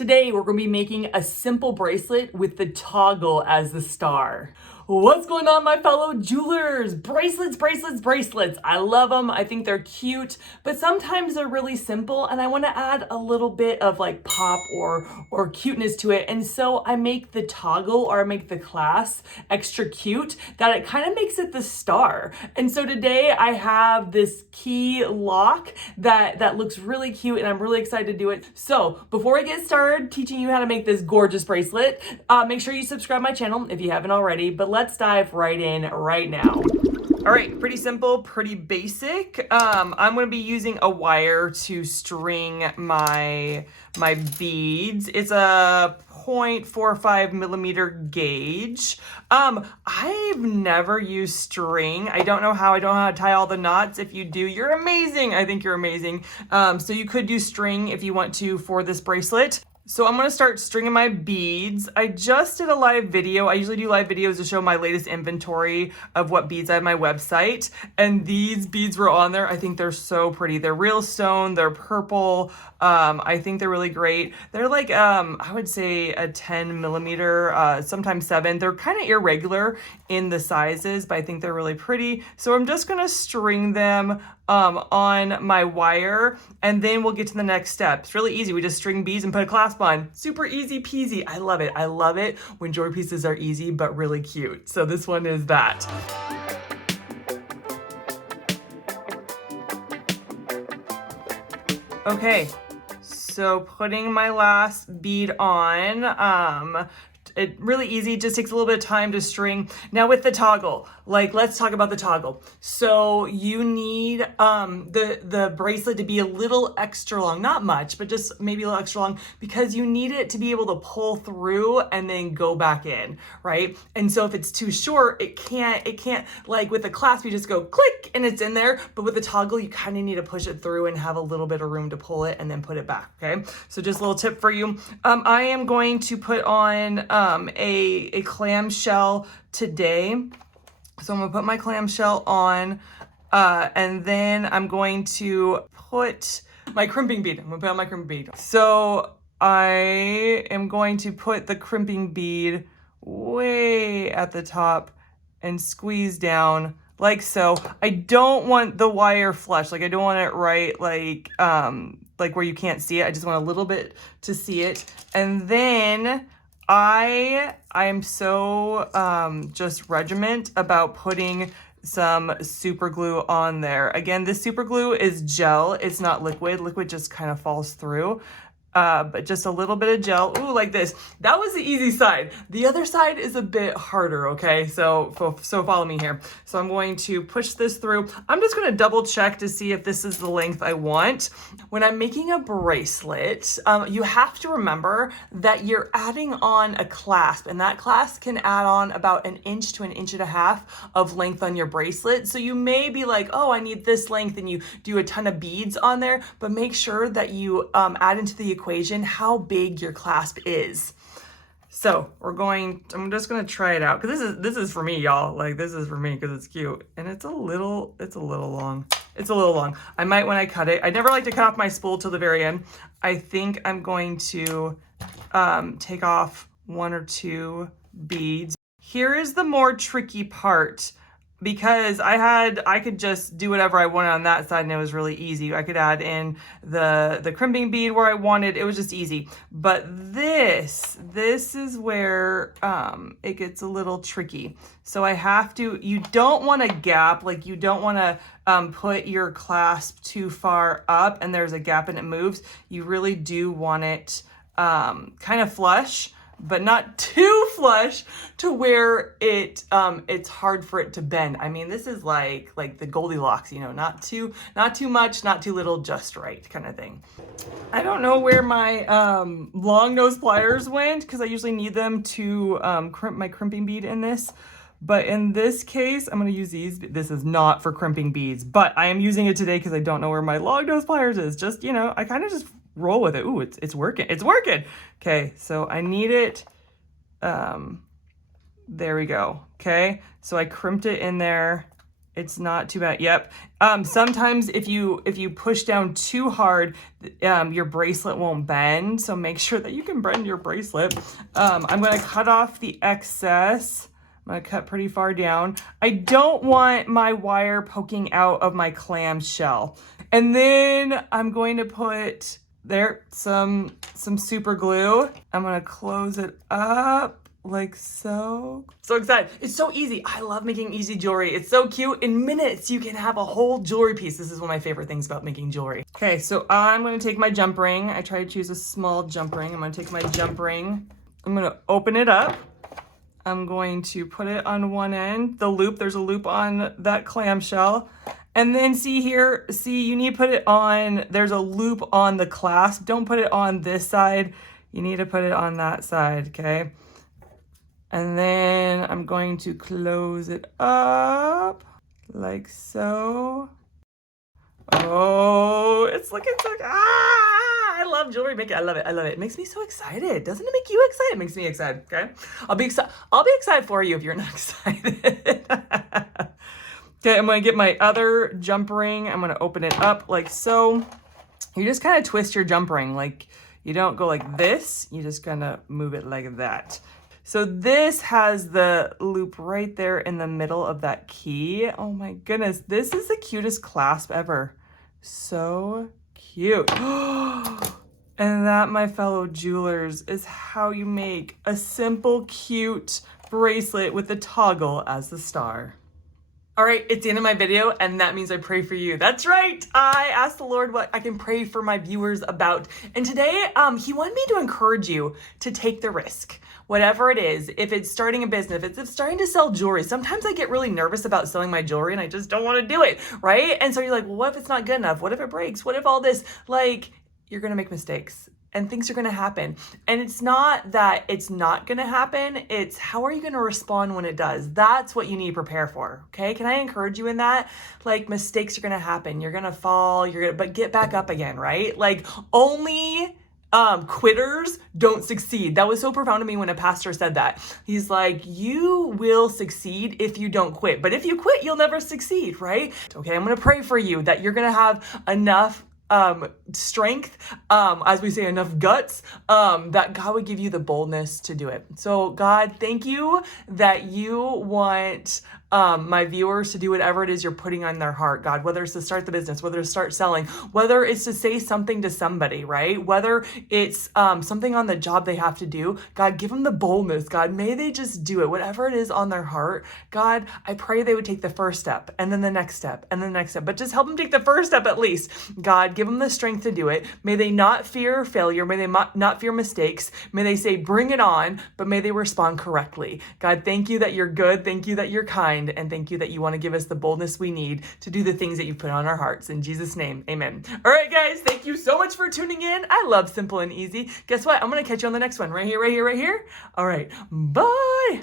Today we're going to be making a simple bracelet with the toggle as the star. What's going on, my fellow jewelers? Bracelets, bracelets, bracelets. I love them. I think they're cute, but sometimes they're really simple and I want to add a little bit of like pop or cuteness to it. And so I make the toggle, or I make the clasp extra cute, that it kind of makes it the star. And so today I have this key lock that looks really cute and I'm really excited to do it. So before I get started teaching you how to make this gorgeous bracelet, make sure you subscribe my channel if you haven't already, but let's dive right in right now. All right, pretty simple, pretty basic. I'm gonna be using a wire to string my beads. It's a 0.45 millimeter gauge. I've never used string. I don't know how to tie all the knots. If you do, you're amazing. I think you're amazing. So you could use string if you want to for this bracelet. So I'm gonna start stringing my beads. I just did a live video. I usually do live videos to show my latest inventory of what beads I have on my website. And these beads were on there. I think they're so pretty. They're real stone, they're purple. I think they're really great. They're like, I would say a 10 millimeter, sometimes 7. They're kind of irregular in the sizes, but I think they're really pretty. So I'm just gonna string them on my wire, and then we'll get to the next step. It's really easy. We just string beads and put a clasp on. Super easy peasy. I love it. I love it when jewelry pieces are easy but really cute. So this one is that. Okay, so putting my last bead on, it really easy, just takes a little bit of time to string. Now with the toggle, like let's talk about the toggle. So you need the bracelet to be a little extra long, not much, but just maybe a little extra long, because you need it to be able to pull through and then go back in, right? And so if it's too short, it can't, like with the clasp, you just go click and it's in there, but with the toggle, you kind of need to push it through and have a little bit of room to pull it and then put it back, okay? So just a little tip for you. I am going to put on a clamshell today. So I'm gonna put my clamshell on, and then I'm going to put my crimping bead. I'm gonna put on my crimping bead. So I am going to put the crimping bead way at the top and squeeze down like so. I don't want the wire flush, like I don't want it right like where you can't see it. I just want a little bit to see it. And then I am so just regiment about putting some super glue on there. Again, this super glue is gel. It's not liquid. Liquid just kind of falls through. But just a little bit of gel. Ooh, like this. That was the easy side. The other side is a bit harder, okay? So follow me here. So I'm going to push this through. I'm just gonna double check to see if this is the length I want. When I'm making a bracelet, you have to remember that you're adding on a clasp, and that clasp can add on about 1 inch to 1.5 inches of length on your bracelet. So you may be like, oh, I need this length, and you do a ton of beads on there, but make sure that you add into the equation how big your clasp is. So I'm just gonna try it out, because this is for me, y'all. Like this is for me because it's cute, and it's a little long. It's a little long. I might, when I cut it, I never like to cut off my spool till the very end. I think I'm going to take off 1 or 2 beads. Here is the more tricky part, because I could just do whatever I wanted on that side and it was really easy. I could add in the crimping bead where I wanted. It was just easy. But this is where it gets a little tricky. So you don't want a gap, like you don't want to put your clasp too far up and there's a gap and it moves. You really do want it kind of flush, but not too flush to where it's hard for it to bend. I mean, this is like the Goldilocks, you know, not too much, not too little, just right kind of thing. I don't know where my long nose pliers went, because I usually need them to crimp my crimping bead in this. But in this case, I'm gonna use these. This is not for crimping beads, but I am using it today because I don't know where my long nose pliers is. Just, you know, I kind of just roll with it. Ooh, it's working. It's working. Okay, so I need it. There we go. Okay, so I crimped it in there It's not too bad. Yep. Sometimes if you push down too hard, your bracelet won't bend. So make sure that you can bend your bracelet. I'm going to cut off the excess. I'm going to cut pretty far down. I don't want my wire poking out of my clam shell. And then I'm going to put there some super glue. I'm going to close it up. Like so. So excited. It's so easy. I love making easy jewelry. It's so cute. In minutes, you can have a whole jewelry piece. This is one of my favorite things about making jewelry. Okay, so I'm going to take my jump ring. I try to choose a small jump ring. I'm going to take my jump ring. I'm going to open it up. I'm going to put it on one end. The loop, there's a loop on that clamshell. And then see here, you need to put it on, there's a loop on the clasp. Don't put it on this side. You need to put it on that side, okay? And then I'm going to close it up like so. Oh, it's looking so, I love jewelry making. I love it. I love it. It makes me so excited. Doesn't it make you excited? It makes me excited, okay? I'll be excited for you if you're not excited. Okay, I'm gonna get my other jump ring. I'm gonna open it up like so. You just kind of twist your jump ring. Like you don't go like this. You just kind of move it like that. So this has the loop right there in the middle of that key. Oh my goodness, this is the cutest clasp ever. So cute. And that, my fellow jewelers, is how you make a simple, cute bracelet with the toggle as the star. All right, it's the end of my video, and that means I pray for you. That's right. I asked the Lord what I can pray for my viewers about. And today, he wanted me to encourage you to take the risk. Whatever it is, if it's starting a business, if it's starting to sell jewelry, sometimes I get really nervous about selling my jewelry and I just don't want to do it, right? And so you're like, well, what if it's not good enough? What if it breaks? What if all this? Like, you're going to make mistakes. And things are going to happen. And it's not that it's not going to happen. It's how are you going to respond when it does? That's what you need to prepare for. Okay. Can I encourage you in that? Like mistakes are going to happen. You're going to fall, but get back up again, right? Like only quitters don't succeed. That was so profound to me when a pastor said that. He's like, you will succeed if you don't quit. But if you quit, you'll never succeed, right? Okay. I'm going to pray for you that you're going to have enough strength, as we say, enough guts, that God would give you the boldness to do it. So God, thank you that you want my viewers to do whatever it is you're putting on their heart, God, whether it's to start the business, whether it's to start selling, whether it's to say something to somebody, right? Whether it's something on the job they have to do, God, give them the boldness, God, may they just do it, whatever it is on their heart. God, I pray they would take the first step and then the next step and the next step, but just help them take the first step at least. God, give them the strength to do it. May they not fear failure. May they not fear mistakes. May they say, bring it on, but may they respond correctly. God, thank you that you're good. Thank you that you're kind. And thank you that you want to give us the boldness we need to do the things that you put on our hearts. In Jesus' name, amen. All right, guys, thank you so much for tuning in. I love simple and easy. Guess what? I'm going to catch you on the next one right here, right here, right here. All right, bye.